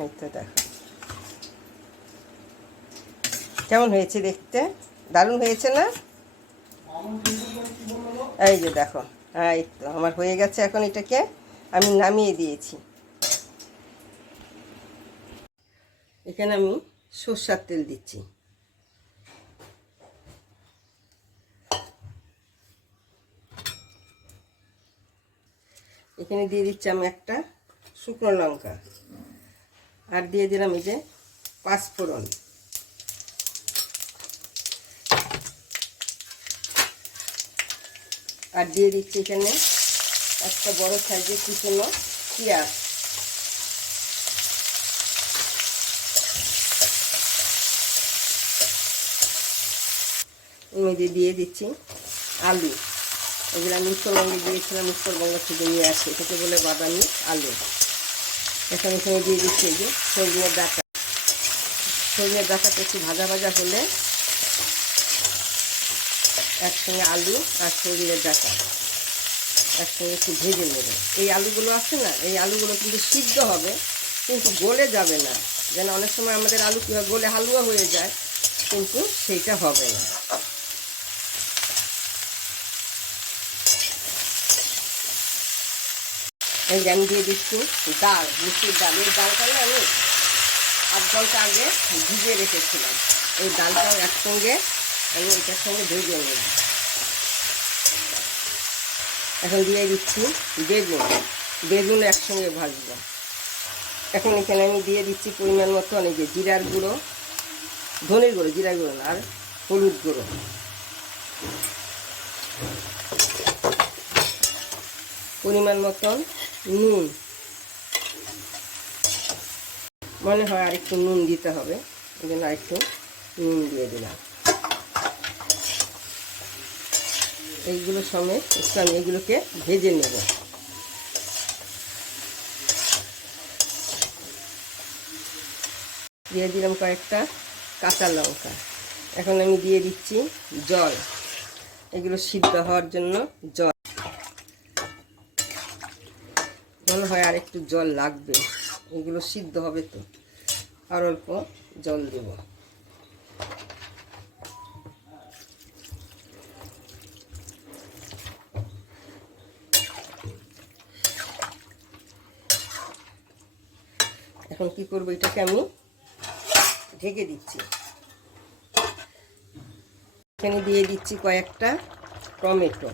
এই তো দেখো। কেমন হয়েছে দেখতে? দারুণ হয়েছে না? এই যে দেখো, এই তো আমার হয়ে গেছে এখন এটাকে। আমি নামিয়ে দিয়েছি। এখানে আমি সর্ষার তেল দিচ্ছি। এখানে দিয়ে দিচ্ছি আমি একটা শুকনো লঙ্কা। আর দিয়ে দিলাম এই যে পাঁচফোড়ন আর দিয়ে দিচ্ছি এখানে একটা বড় সাইজের কুচনো পেঁয়াজ। মধ্যে দিয়ে দিচ্ছি আলু। এগুলো আমি উত্তরবঙ্গে গিয়েছিলাম উত্তরবঙ্গ থেকে নিয়ে আসি। এটাকে বলে বাদামি আলু। এখন এখানে দিয়ে দিচ্ছি এই যে সজনের ডাটা। সজনের ডাটাটা একটু ভাজা ভাজা হলে একসঙ্গে আলু আর সজনের ডাটা একসঙ্গে একটু ভেজে নেবে। এই আলুগুলো আছে না, এই আলুগুলো কিন্তু সিদ্ধ হবে, কিন্তু গলে যাবে না। যেন অনেক সময় আমাদের আলু গলে হালুয়া হয়ে যায়, কিন্তু সেইটা হবে না। এই যে আমি দিয়ে দিচ্ছি ডাল মিষ্টির ডাল। এই ডালটা আমি আধ ঘণ্টা আগে ভিজিয়ে রেখেছিলাম। এই ডালটাও একসঙ্গে, আমি এটার সঙ্গে ভেজে নিলাম। এখন দিয়ে দিচ্ছি বেগুন। বেগুন একসঙ্গে ভাজবো। এখন এখানে আমি দিয়ে দিচ্ছি পরিমাণ মতো অনেক জিরার গুঁড়ো, ধনের গুঁড়ো, জিরার গুঁড়ো আর হলুদ গুঁড়ো। পরিমাণ মতন নুন। মনে হয় আরেকটু নুন দিতে হবে ওই জন্য আরেকটু নুন দিয়ে দিলাম। এইগুলো সঙ্গে একটু আমি এগুলোকে ভেজে নেব। দিয়ে দিলাম কয়েকটা কাঁচা লঙ্কা। এখন আমি দিয়ে দিচ্ছি জল। এগুলো সিদ্ধ হওয়ার জন্য জল। মনে হয় আর একটু জল লাগবে। এগুলো সিদ্ধ হবে তো। আর অল্প জল দেব। এখন কি করব? এটাকে আমি ঢেকে দিচ্ছি। এখানে দিয়ে দিচ্ছি কয়েকটা টমেটো।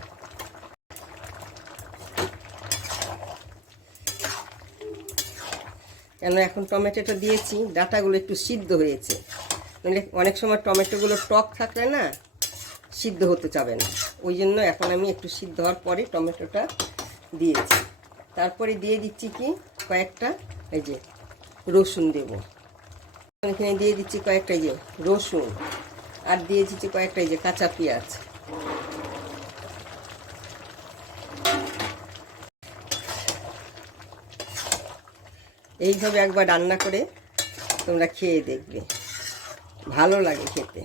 কেন এখন টমেটোটা দিয়েছি, ডাটাগুলো একটু সিদ্ধ হয়েছে। অনেক সময় টমেটোগুলো টক থাকলে না, সিদ্ধ হতে চাবে না। ওই জন্য এখন আমি একটু সিদ্ধ হওয়ার পরে টমেটোটা দিয়েছি। তারপরে দিয়ে দিচ্ছি কি, কয়েকটা এই যে রসুন দেব। এখানে দিয়ে দিচ্ছি কয়েকটা যে রসুন, আর দিয়ে দিচ্ছি কয়েকটা যে কাঁচা পেঁয়াজ। এইভাবে একবার রান্না করে তোমরা খেয়ে দেখবে। ভালো লাগে খেতে।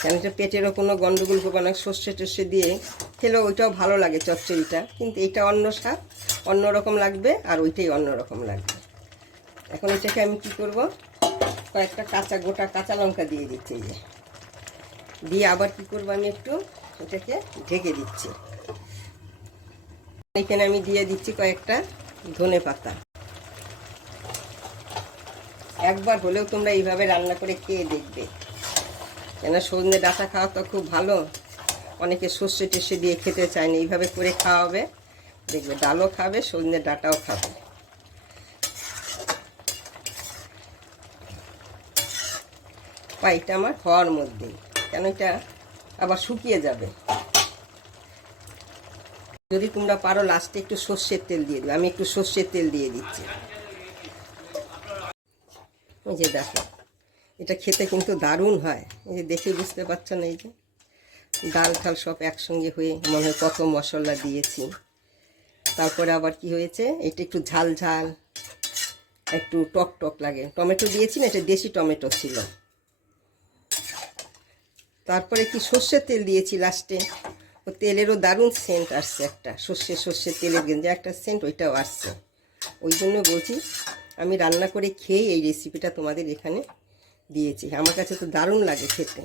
কেন এটা পেটেরও কোনো গন্ডগোল করবে সর্ষে টর্ষে দিয়ে খেলেও ওইটাও ভালো লাগে চচ্চড়িটা, কিন্তু এইটা অন্য স্বাদ, অন্য রকম লাগবে আর ওইটাই অন্য রকম লাগবে। এখন এটাকে আমি কি করব? কয়েকটা কাঁচা, গোটা কাঁচা লঙ্কা দিয়ে দিচ্ছি যে। দিয়ে আবার কি করব আমি একটু? এটাকে ঢেকে দিচ্ছি। এখানে আমি দিয়ে দিচ্ছি কয়েকটা ধনে পাতা। একবার হলেও তোমরা এইভাবে রান্না করে খেয়ে দেখবে। কেন সজনে ডাটা খাওয়া তো খুব ভালো। অনেকে সর্ষে টর্ষে দিয়ে খেতে চায় না, এইভাবে করে খাওয়াবে। দেখবে ডালও খাবে, সজনে ডাটাও খাবে। পাইটা আমার হওয়ার মধ্যেই। কেন এটা আবার শুকিয়ে যাবে। যদি তোমরা পারো লাস্টে একটু সর্ষের তেল দিয়ে দেবে। আমি একটু সর্ষের তেল দিয়ে দিচ্ছি। যে দেখো, এটা খেতে কিন্তু দারুণ হয়। এই যে দেখে বুঝতে পারছ না এই যে? ডাল ঠাল সব একসঙ্গে হয়ে মনে হয় কত মশলা দিয়েছি। তারপরে আবার কি হয়েছে? এটা একটু ঝাল ঝাল, একটু টক টক লাগে। টমেটো দিয়েছি না, এটা দেশি টমেটো ছিল। তারপরে কি সর্ষের তেল দিয়েছি লাস্টে ও তেলেরও দারুণ সেন্ট আসছে একটা। সর্ষে, সর্ষের তেলের গেঞ্জে একটা সেন্ট ওইটাও আসছে। ওই জন্য বলছি আমি রান্না করে খেয়ে এই রেসিপিটা তোমাদের এখানে দিয়েছি। আমার কাছে তো দারুণ লাগে খেতে।